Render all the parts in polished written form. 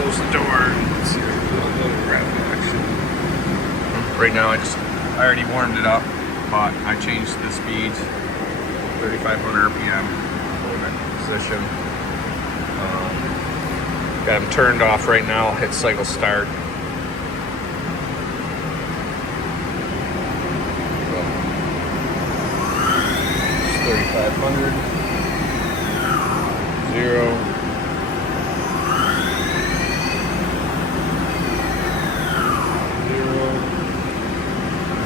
close the door and see a little grab action. Right now I already warmed it up, but I changed the speed, 3,500 RPM, hold that position. Got them turned off right now. I'll hit cycle start. 3,500, 0, 0.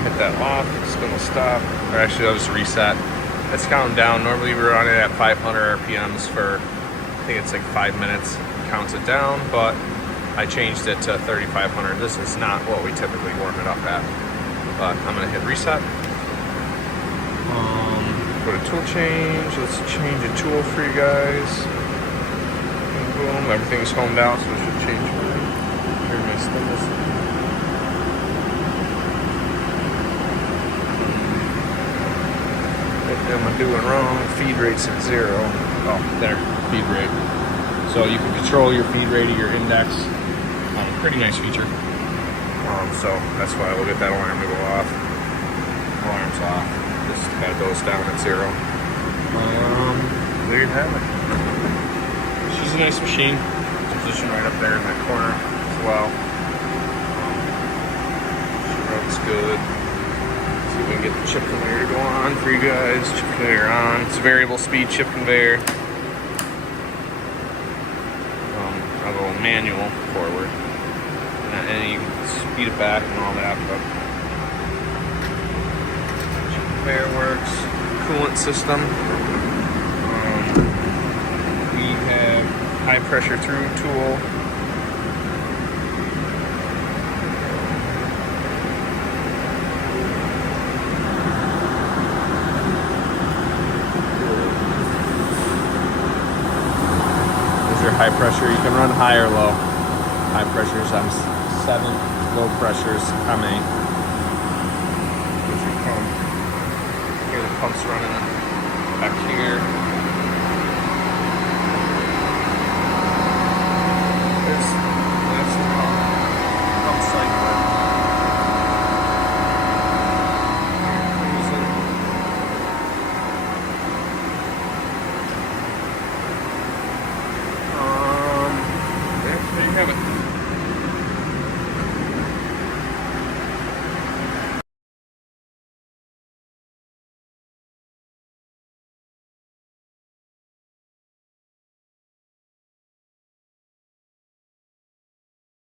Hit that lock, spin will stop. Or actually, I'll just reset. It's counting down. Normally, we're on it at 500 RPMs for, I think it's like 5 minutes. Counts it down, but I changed it to 3,500. This is not what we typically warm it up at. But I'm gonna hit reset. Go to tool change. Let's change a tool for you guys. And boom, everything's homed out, so it should change. Here, my Spindle. What am I doing wrong? Feed rate's at 0. Oh, there, feed rate. So you can control your feed rate of your index. Pretty nice feature. So that's why we'll get that alarm to go off. Alarm's off. Just kind of goes down at 0. There you have it. She's a nice machine. Positioned right up there in that corner as well. She runs good. See if we can get the chip conveyor to go on for you guys. Chip conveyor on. It's a variable speed chip conveyor. I'll go manual forward. And you can speed it back and all that, but conveyor works. Coolant system. We have high pressure through tool. These are high pressure. You can run high or low. High pressures on 7, low pressures on 8. Here's your pump. Here the pump's running back here.